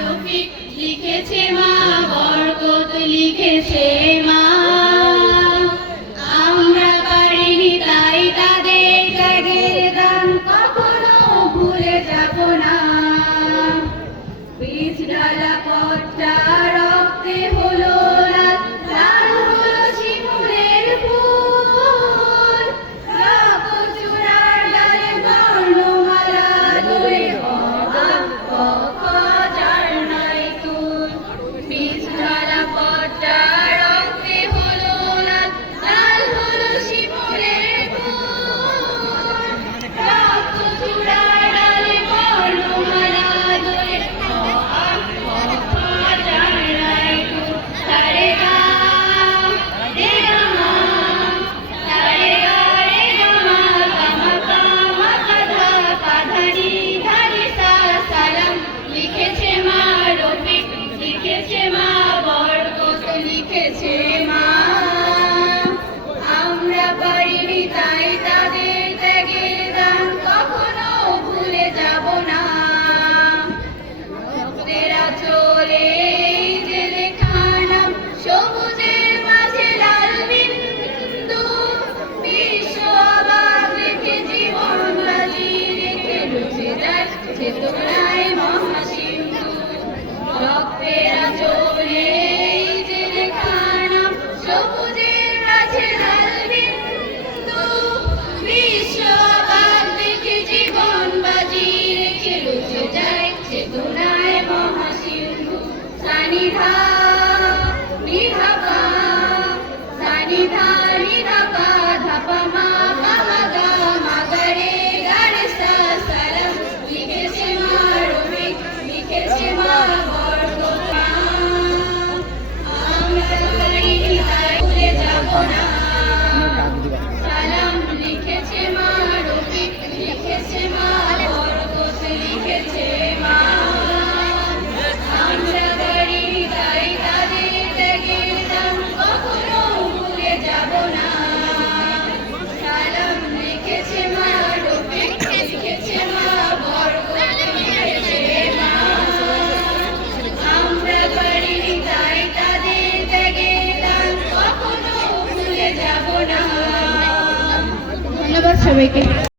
রফিক লিখেছে মা, বরকত লিখেছে মা। আমরা পারিনি তাই তাদের ত্যাগের দান কখনো ভুলে যাব না। বীজ ঢালা পথটা রক্তে হলো লাল, লাল হলো শিমুলের ফুল। চূড়ার ডালে বর্ণমালা ধরে যার নাই তুল। বীজ ঢালা পথটা রক্তে হলো লাল, লাল হলো শিমুলের ফুল। চূড়ার ডালে বর্ণমালা ধরে লিখেছে মা, রফিক লিখেছে মা, বরকত লিখেছে মা। আমরা পারিনি তাই তাদের ত্যাগের দান কখনো ভুলে যাব না। ভক্তেরা চলে যে লেখা নাম, সবুজের মাঝে লাল বিন্দু। বিশ্ব অবাক রেখে জীবন বাজি রেখে লুচে যায় চেতনায় মহাসিন্ধু। ভক্তেরা চলে যে লেখা নাম, সবুজের মাঝে লাল বিন্দু। বিশ্ব অবাক রেখে জীবন বাজি রেখে লুচে যায় চেতনায় মহাসিন্ধু। সানিধা নিধাপা, সানিধা নিধাপা, ধাপা মা পামা গা মা গা রে গা রে সা সালাম। লিখেছে মা, রফিক লিখেছে মা, বরকত মা। আমরা পারিনি তাই ভুলে যাব না। সালাম লিখেছে মা, রফিক লিখেছে মা, বরকত লিখেছে মা। আমরা পারিনি তাই তাদের ত্যাগের দান কখনো ভুলে যাব না। সালাম লিখেছে মা, রফিক লিখেছে মা, বরকত লিখেছে মা। আমরা পারিনি তাই তাদের ত্যাগের দান কখনো ভুলে যাব না। ধন্যবাদ সবাইকে।